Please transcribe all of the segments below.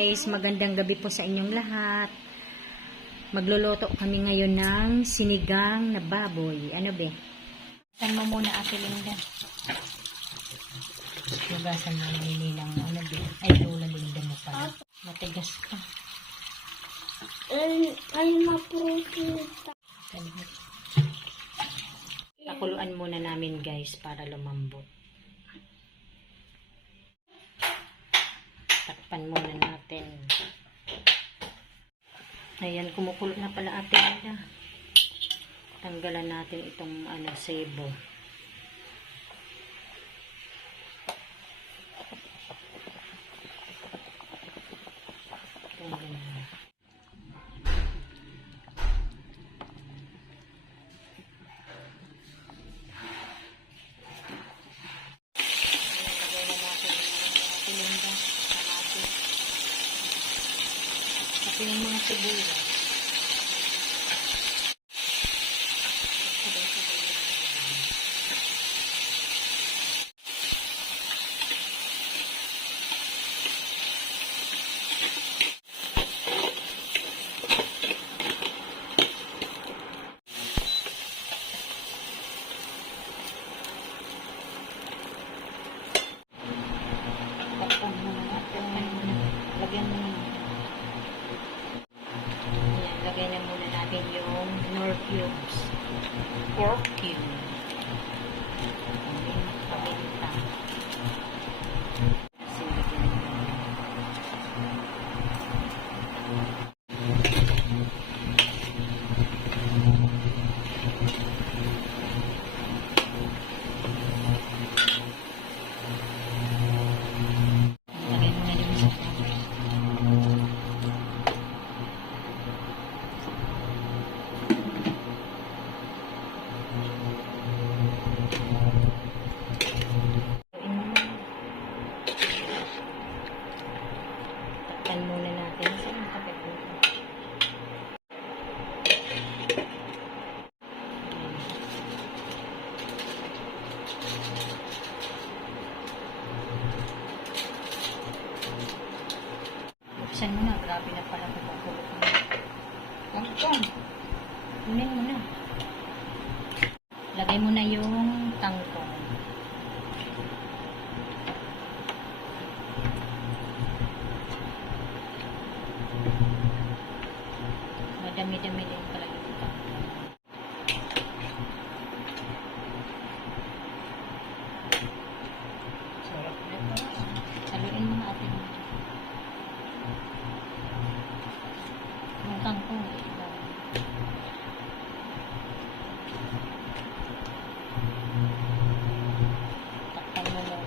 guys, magandang gabi po sa inyong lahat. Magluluto kami ngayon ng sinigang na baboy. Ano be? Saan mo muna Ate Linda? Hugasan mo ni Ninang ano be? Ay, Lola Linda mo pala. Matigas ka. Ay, mapurita. Pakuluan muna namin guys para lumambot. Takpan muna natin. Ayan, kumukulo na pala Ate Linda. Tanggalan natin itong sebo. Ito yung mga sibuyas. Lagyan mo na. Lagay na muna natin yung nor cubes. Pork cube. Paminta. Takpan muna natin. Saan ang kapit dito? Buksan mo na. Grabe na pala kumukulog mo. Buksan. Kunin mo na. Lagay mo na yung tangkong. Madami-dami din pala yung tangkong. Sarap na ito. Saluin mo na atin. Yung tangkong eh. Takpan mo mo.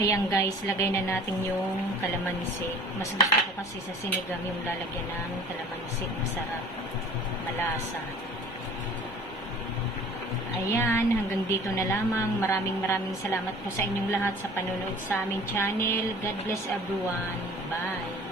Ayan guys, lagay na natin yung kalamansi. Mas gusto ko kasi sa sinigang yung lalagyan ng kalamansi. Masarap. Malasa. Ayan, hanggang dito na lamang. Maraming salamat po sa inyong lahat sa panonood sa aming channel. God bless everyone. Bye!